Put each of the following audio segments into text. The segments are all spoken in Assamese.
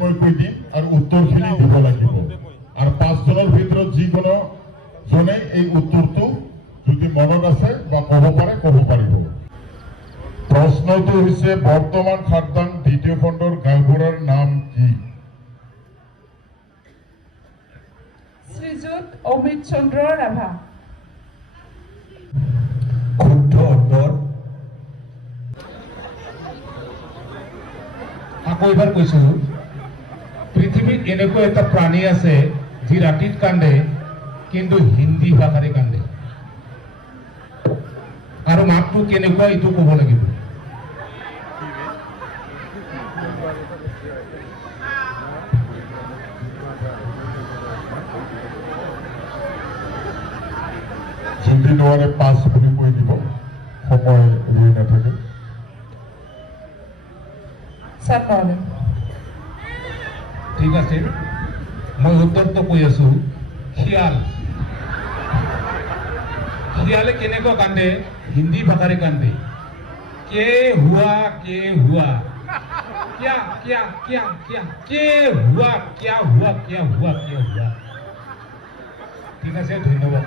মই কৈ দিম আৰু উত্তৰখিনি দিব লাগিব আৰু 5 জনৰ ভিতৰত যিকোনো জনে এই উত্তৰটো যদি মনত আছে বা ক'ব পাৰিব। প্ৰশ্নটো হৈছে বৰ্তমান খাৰদাং দ্বিতীয় খণ্ডৰ গাঁওবুঢ়াৰ নাম কি? শ্ৰীযুত অমিত চন্দ্ৰ ৰাভা। শুদ্ধ উত্তৰ। আকৌ এবাৰ কৈছো, পৃথিৱীত এনেকুৱা এটা প্ৰাণী আছে যি ৰাতিত কান্দে কিন্তু হিন্দী ভাষাৰে কান্দে, আৰু মাতটো কেনেকুৱা এইটো ক'ব লাগিব। যদি নোৱাৰে 5 বুলি কৈ দিব, সময় ৰৈ নাথাকে। ঠিক আছে, মই উত্তৰটো কৈ আছো, শিয়াল। শিয়ালে কেনেকুৱা কান্দে? হিন্দী ভাষাৰে কান্দে। কে হুৱা কে হুৱা, কিয়া কিয়া কিয়া কিয়া, কে হুৱা কিয়া হুৱা কিয়া হুৱা কিয়া হুৱা। ঠিক আছে, ধন্যবাদ।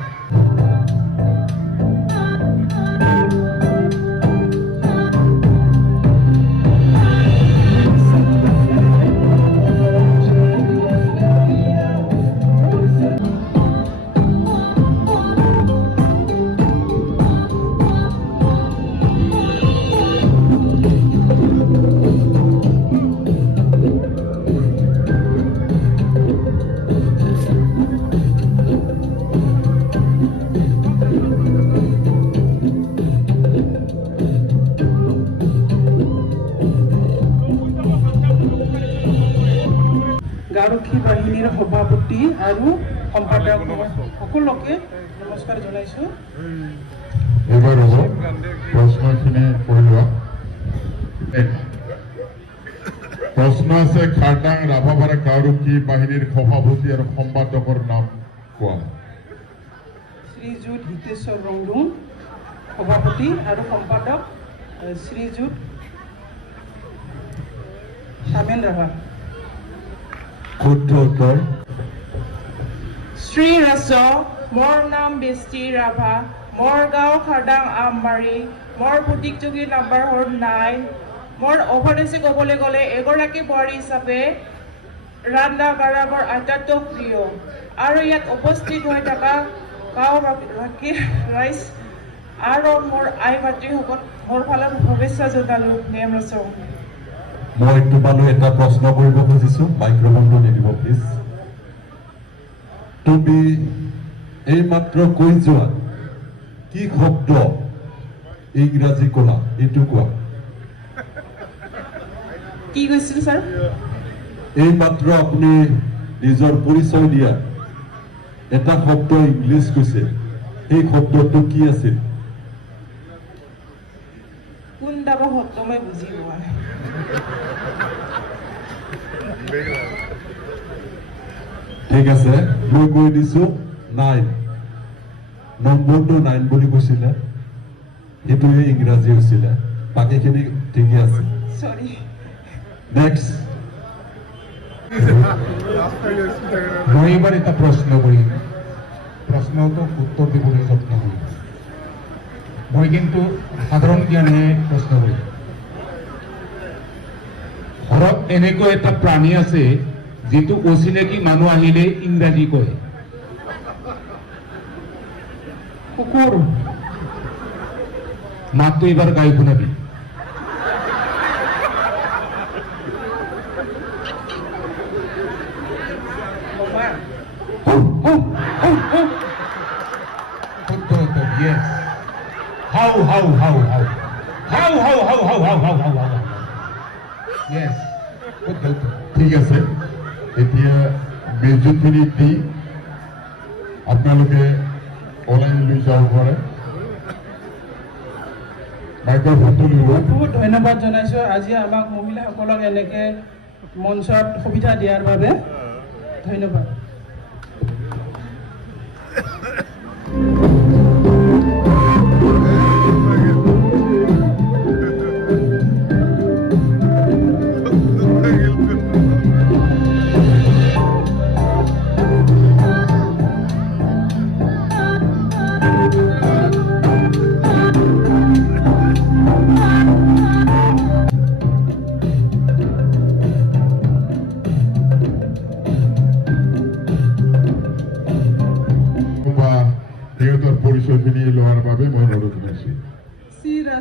আৰক্ষী বাহিনীৰ সভাপতি আৰু সম্পাদক সকলোকে নমস্কাৰ জনাইছোঁ। এবাৰ হ'ব প্ৰশ্নখিনি কৈ লোৱা। প্ৰশ্ন আছে, খাৰদাং ৰাভাপাৰা আৰক্ষী বাহিনীৰ সভাপতি আৰু সম্পাদকৰ নাম কোৱা। শ্ৰীযুত হিতেশ্বৰ ৰংডুং, সভাপতি আৰু সম্পাদক শ্ৰীযুত সামেন ৰাভা। শুদ্ধ উত্তৰ। শ্ৰী ৰাজ, মোৰ নাম বৃষ্টি ৰাভা, মোৰ গাঁও খাৰদাং আমবাৰী, মোৰ প্ৰতিযোগী নাম্বাৰ হ'ল 9। মোৰ অভিনেত্ৰী ক'বলৈ গ'লে এগৰাকী বোৱাৰী হিচাপে ৰান্ধা বাঢ়া মোৰ আটাইতকৈ প্ৰিয়, আৰু ইয়াত উপস্থিত হৈ থকা গাঁওবাসী ৰাইজ আৰু মোৰ আই মাতৃসকল মোৰ ফালে শুভেচ্ছা জনালোঁ। নেম ৰচো। মই তোমালৈ এটা প্ৰশ্ন কৰিব খুজিছো, মাইক্ৰফোনটো নিদিব প্লিজ। তুমি এইমাত্ৰ কৈ যোৱা কি শব্দ ইংৰাজী ক'লা, এইটো কোৱা। কি কৈছিল ছাৰ? এইমাত্ৰ আপুনি নিজৰ পৰিচয় দিয়া এটা শব্দ ইংলিছ কৈছে, সেই শব্দটো কি আছিল? কোনটা বা শব্দ মই বুজি পোৱা নাই। ঠিক আছে, মই কৈ দিছো 9। নম্বৰটো 9 বুলি কৈছিলে, সেইটোৱে ইংৰাজী হৈছিলে, বাকীখিনি ঠিকে আছে। সৰি। নেক্সট। মই এবাৰ এটা প্ৰশ্ন কৰিম, প্ৰশ্নটো উত্তৰ দিবলৈ যত্ন কৰিম। মই কিন্তু সাধাৰণ জ্ঞানে প্ৰশ্ন কৰিম। ঘৰত এনেকুৱা এটা প্ৰাণী আছে যিটো অচিনাকি মানুহ আহিলে ইংৰাজী কয়। কুকুৰ। মাতটো এবাৰ গাই শুনাবি। Yes. How? Yes. ঠিক আছে, এতিয়া মেজুখিনি দি আপোনালোকে ওলাই লৈ যাব পাৰে। মাইক্ৰফোনটো লৈ লওক। বহুত ধন্যবাদ জনাইছোঁ আজি আমাক মহিলাসকলক এনেকৈ মঞ্চত সুবিধা দিয়াৰ বাবে। ধন্যবাদ।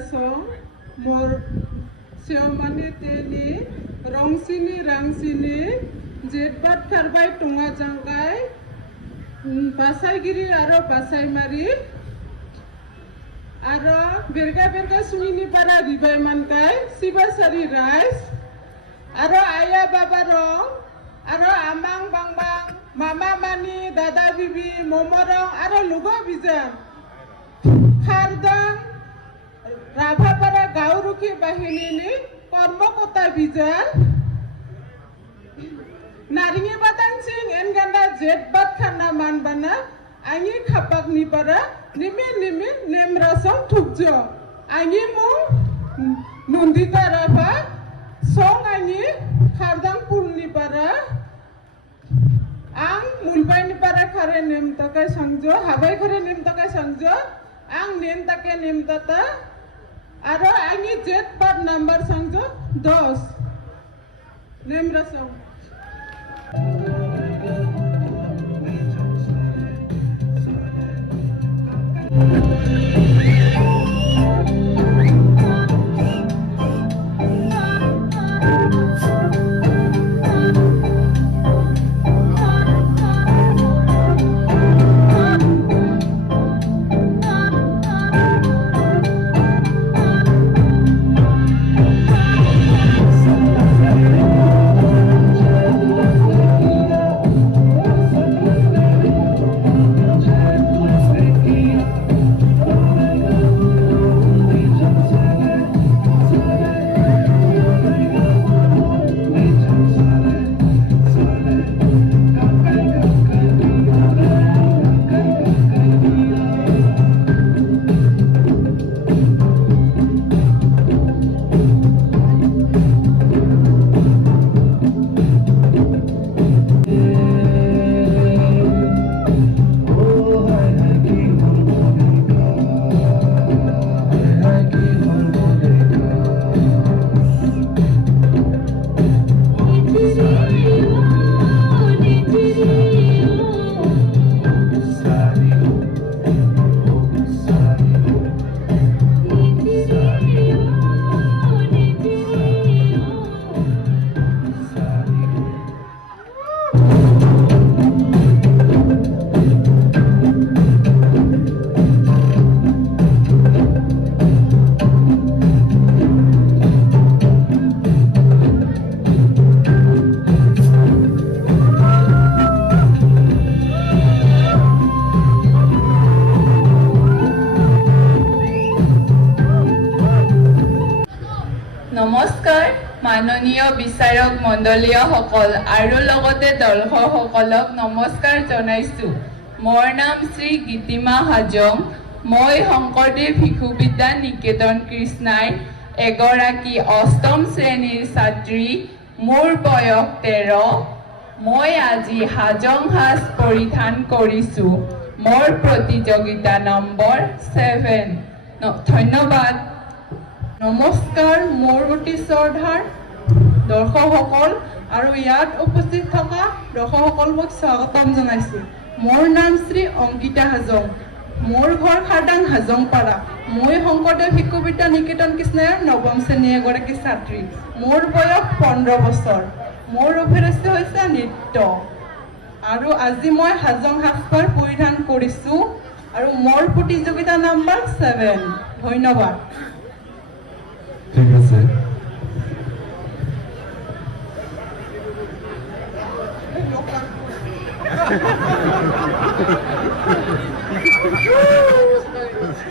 song mor siomani teni rongsini rangsini jetbat karbai tunga jangkai basai giri aro basai mari aro berga sungini para ribai mankai sibasari rice aro ayah baba rong aro amang bangbang mama mani dada bibi momorong aro lugo bijan khardang রাভাপাড়া গাঁওরক্ষী বাহিনী কর্মকর্তা বিজান নারিঙি বাতান সিং এনগান্ডা জেটবাদ খান্না মানবানা আঙি খাপাক নিপারা নিমি নিমি নেমরাসং থুকজ আঙি মু নন্দিতা রাভা সং আঙি খারদাং পুল নিপারা আং মুলবাই নিপারা খারে নেম তাকাই সংজ হাবাই খারে নেম তাকাই সংজ আং নেম তাকে নেম তাতা aro angi jet part number sangjo 10 nemra song নমস্কাৰ মাননীয় বিচাৰক মণ্ডলীয় সকল আৰু লগতে দৰ্শকসকলক নমস্কাৰ জনাইছো মোৰ নাম শ্ৰী গীতিমা হাজং মই শংকৰদেৱ শিশু বিদ্যা নিকেতন কৃষ্ণাই এগৰাকী অষ্টম শ্ৰেণীৰ ছাত্ৰী মোৰ বয়স 13 মই আজি হাজং সাজ পৰিধান কৰিছো মোৰ প্ৰতিযোগিতা নম্বৰ 7 ধন্যবাদ নমস্কাৰ মোৰ অতি শ্ৰদ্ধাৰ দৰ্শকসকল আৰু ইয়াত উপস্থিত থকা দৰ্শকসকলক স্বাগতম জনাইছোঁ মোৰ নাম শ্ৰী অংকিতা হাজং মোৰ ঘৰ খাৰদাং হাজংপাৰা মই শংকৰদেৱ শিশু বিদ্যা নিকেতন কৃষ্ণাৰ নৱম শ্ৰেণীৰ এগৰাকী ছাত্ৰী মোৰ বয়স 15 বছৰ মোৰ অভিৰুচি হৈছে নৃত্য আৰু আজি মই হাজং সাজপাৰ পৰিধান কৰিছোঁ আৰু মোৰ প্ৰতিযোগিতা নম্বৰ 7 ধন্যবাদ ঠিক আছে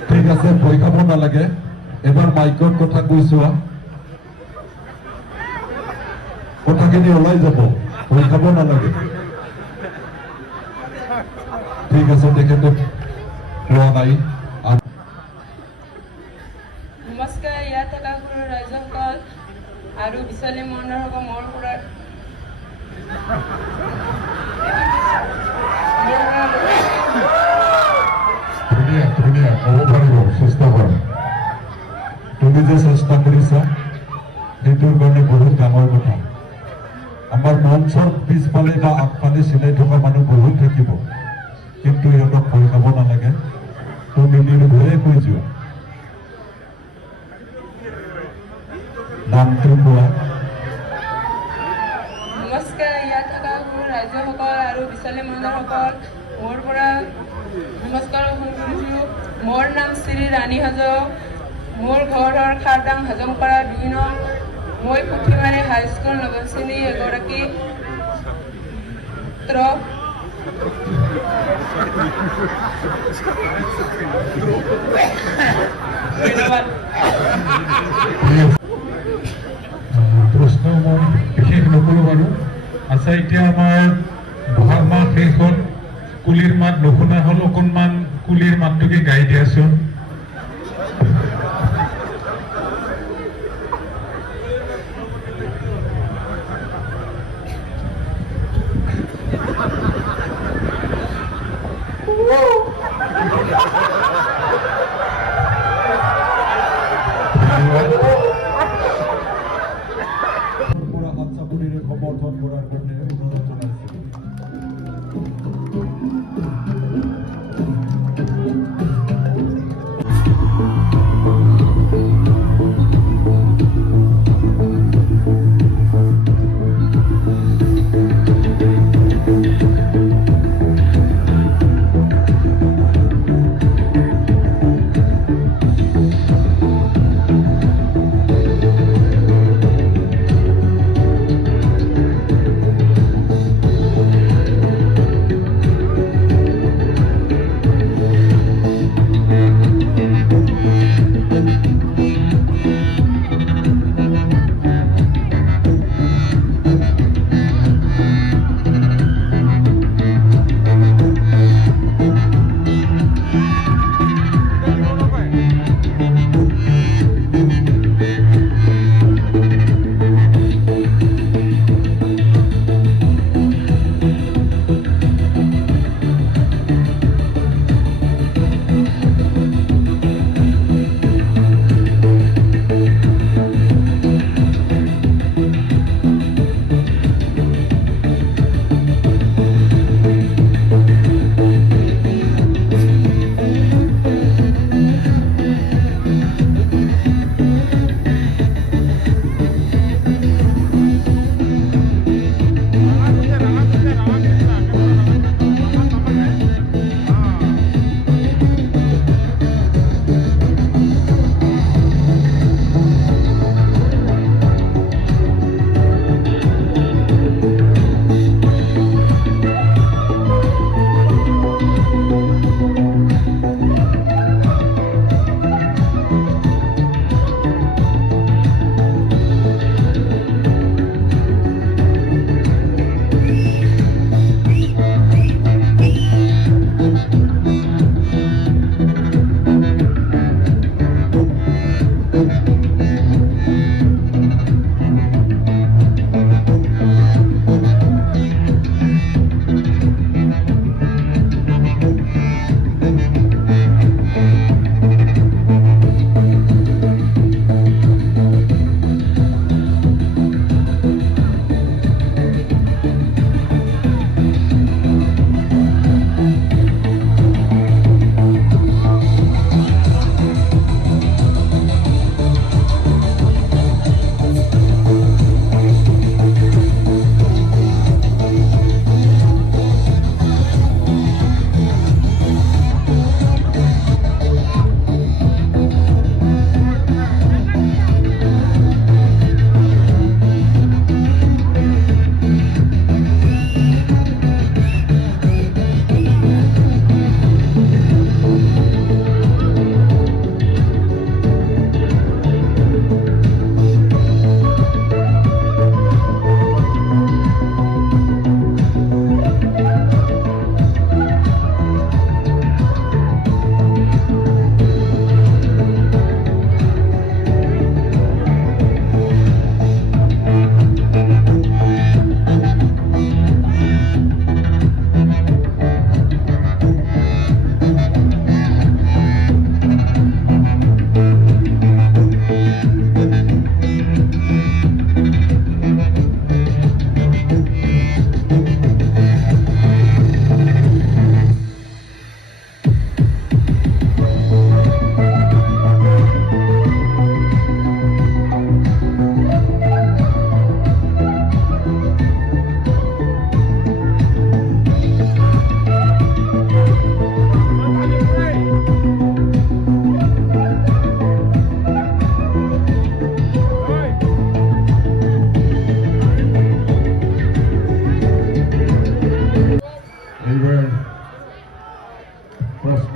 ঠিক আছে ভয় খাব নালাগে এবাৰ মাইকত কথা কৈছো কথাখিনি ওলাই যাব ভয় খাব নালাগে ঠিক আছে তেখেতে কোৱা নাই নমস্কাৰ ইয়াত থকা সৰু ৰাইজসকল আৰু বিশালী মনৰ হ'ব মোৰ খুৰাৰ ধুনীয়া ক'ব পাৰিব চেষ্টা কৰা তুমি যে চেষ্টা কৰিছা সেইটোৰ কাৰণে বহুত ডাঙৰ কথা আমাৰ মঞ্চৰ পিছফালে বা আগফালে চিলাই থকা মানুহ বহুত থাকিব কিন্তু সিহঁতক ভয় খাব নালাগে তুমি নিৰ্ভয়ে কৈ যোৱা নামটো কোৱা। নমস্কাৰ, ইয়াত থকা মোৰ ৰাজ্যসকল আৰু বিশালী মণ্ডলসকল, মোৰ পৰা নমস্কাৰ গ্ৰহণ কৰিছোঁ। মোৰ নাম শ্ৰী ৰাণী হাজং, মোৰ ঘৰ হ'ল খাৰদাং হাজংপাৰা 2 নং। মই পুথিমাৰী হাইস্কুল নৱম শ্ৰেণীৰ এগৰাকী ছাত্ৰ। ধন্যবাদ। প্ৰশ্ন মই বিশেষ নকৰোঁ বাৰু। আচ্ছা, এতিয়া আমাৰ বহাগ মাহ শেষ হ'ল, কুলিৰ মাত নুশুনা হ'ল, অকণমান কুলিৰ মাতটোকে গাই দিয়াচোন। পৰা হাত চাপৰিৰে সমৰ্থন কৰাৰ কাৰণে অনুৰোধ জনাইছোঁ।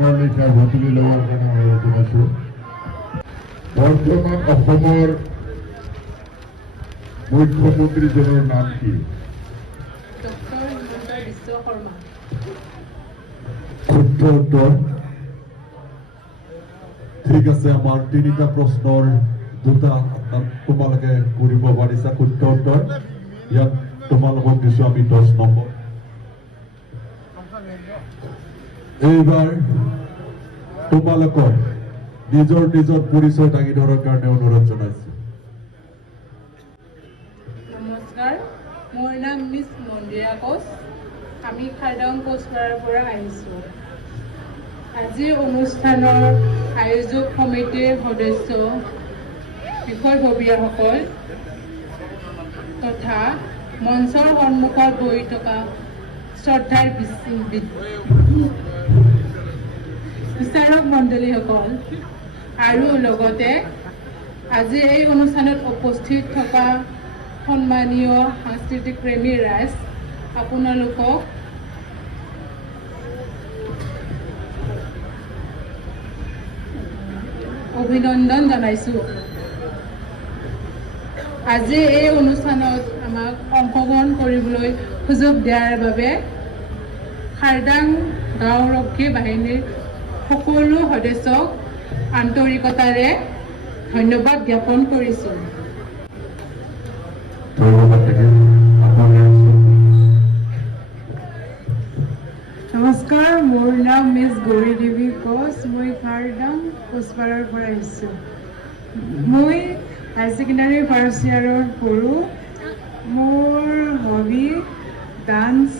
প্ৰশ্নৰ লেখা ভতুলি লোৱাৰ কাৰণে অনুৰোধ জনাইছোঁ। বৰ্তমান অসমৰ মুখ্যমন্ত্ৰীজনৰ নাম কি? ডক্টৰ হিমন্ত বিশ্ব শৰ্মা। শুদ্ধ উত্তৰ। ঠিক আছে, আমাৰ তিনিটা প্ৰশ্নৰ দুটা তোমালোকে কৰিব পাৰিছা শুদ্ধ উত্তৰ। ইয়াত তোমালোকক দিছো আমি 10 নম্বৰ। এইবাৰ তোমালোকৰ নিজৰ নিজৰ পৰিচয় দাঙি ধৰাৰ কাৰণে অনুৰোধ জনাইছো। নমস্কাৰ, মোৰ নাম মিছ মন্দিৰা কোচ। আমি খাৰদাং কোচপাৰাৰ পৰা আহিছোঁ। আজিৰ অনুষ্ঠানৰ আয়োজক সমিতিৰ সদস্য, বিষয়ববীয়াসকল তথা মঞ্চৰ সন্মুখত বহি থকা শ্ৰদ্ধাৰ বিচাৰক মণ্ডলীসকল আৰু লগতে আজি এই অনুষ্ঠানত উপস্থিত থকা সন্মানীয় সাংস্কৃতিক প্ৰেমী ৰাইজ, আপোনালোকক অভিনন্দন জনাইছোঁ। আজি এই অনুষ্ঠানত আমাক অংশগ্ৰহণ কৰিবলৈ সুযোগ দিয়াৰ বাবে খাৰদাং গাঁওৰক্ষী বাহিনীৰ সকলো সদস্যক আন্তৰিকতাৰে ধন্যবাদ জ্ঞাপন কৰিছোঁ। নমস্কাৰ, মোৰ নাম মিছ গৌৰী দেৱী কোচ। মই খাৰদাং কোচপাৰাৰ পৰা আহিছোঁ। মই হায়াৰ ছেকেণ্ডাৰী ফাৰ্ষ্ট ইয়াৰত পঢ়োঁ। মোৰ হবি ডান্স।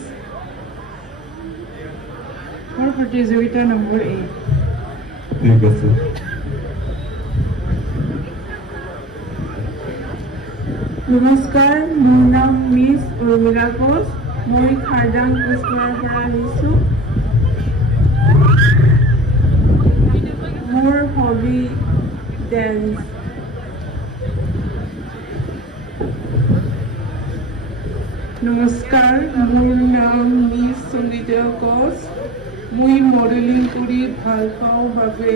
মোৰ প্ৰতিযোগিতা নম্বৰ 8। ঠিক আছে। নমস্কাৰ, মোৰ নাম মিছ উৰ্মিলা কোচ। মই খাৰদাং কোচপাৰাৰ পৰা আহিছোঁ। মোৰ হবি ডেন্স। নমস্কাৰ, মোৰ নাম মিছ সংগীতা কোচ। মই মডেলিং কৰি ভাল পাওঁ বাবে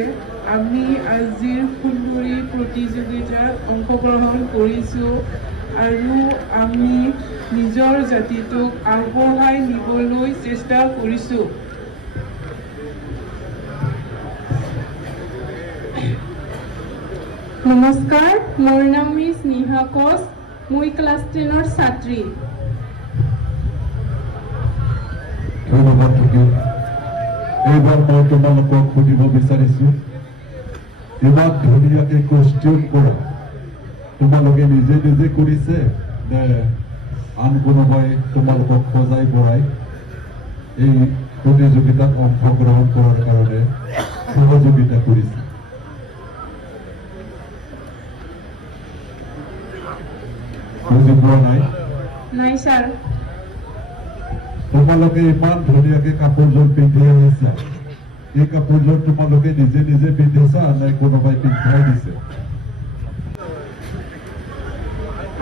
আমি আজিৰ ফুলবৰী প্ৰতিযোগিতাত অংশগ্ৰহণ কৰিছোঁ আৰু আমি নিজৰ জাতিটোক আগবঢ়াই নিবলৈ চেষ্টা কৰিছোঁ। নমস্কাৰ, মোৰ নাম মিছ নিহা কোচ। মই ক্লাছ 10ৰ ছাত্ৰী। ধন্যবাদ থাকিল। এইবাৰ মই তোমালোকক সুধিব বিচাৰিছো, ইমান ধুনীয়াকৈ কষ্টিউম কৰা তোমালোকে নিজে নিজে কৰিছে নে আন কোনোবাই তোমালোকক সজাই বঢ়াই এই প্ৰতিযোগিতাত অংশগ্ৰহণ কৰাৰ কাৰণে সহযোগিতা কৰিছে? বুজি পোৱা নাই? নাই ছাৰ। তোমালোকে ইমান ধুনীয়াকে কাপোৰযোৰ পিন্ধি আহিছা, এই কাপোৰযোৰ তোমালোকে নিজে নিজে পিন্ধিছা নে কোনোবাই পিন্ধাই দিছে?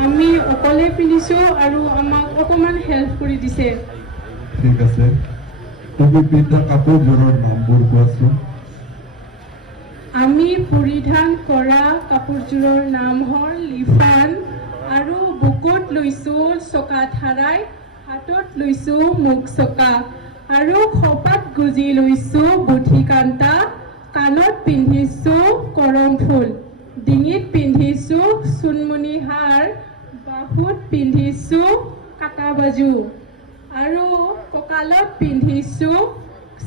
আমি অকলে পিন্ধিছোঁ আৰু আমাক অকণমান হেল্প কৰি দিছে। ঠিক আছে, তুমি পিন্ধা কাপোৰযোৰৰ নামবোৰ কোৱাচোন। আমি পৰিধান কৰা কাপোৰযোৰৰ নাম হ'ল লিফান আৰু বুকুত লৈছোঁ চকা ঠাৰাই, হাতত লৈছোঁ মুখ চকা আৰু খোপাত গুজি লৈছোঁ বুদ্ধিকান্তা, কাণত পিন্ধিছোঁ কৰম ফুল, ডিঙিত পিন্ধিছোঁ চুনমুনি হাৰ, বাহুত পিন্ধিছোঁ কাটা বাজু আৰু কঁকালত পিন্ধিছোঁ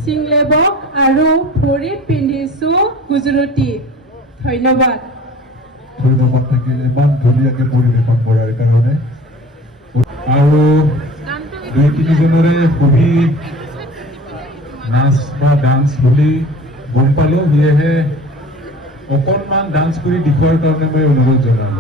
চিংলেবক আৰু ভৰিত পিন্ধিছোঁ গুজৰাটী। ধন্যবাদ। ধন্যবাদ থাকিল ইমান ধুনীয়াকে পৰিৱেশন কৰাৰ কাৰণে। আৰু 2-3জনৰে হবি নাচ বা ডান্স বুলি গম পালোঁ, সেয়েহে অকণমান ডান্স কৰি দেখুৱাৰ কাৰণে মই অনুৰোধ জনাম।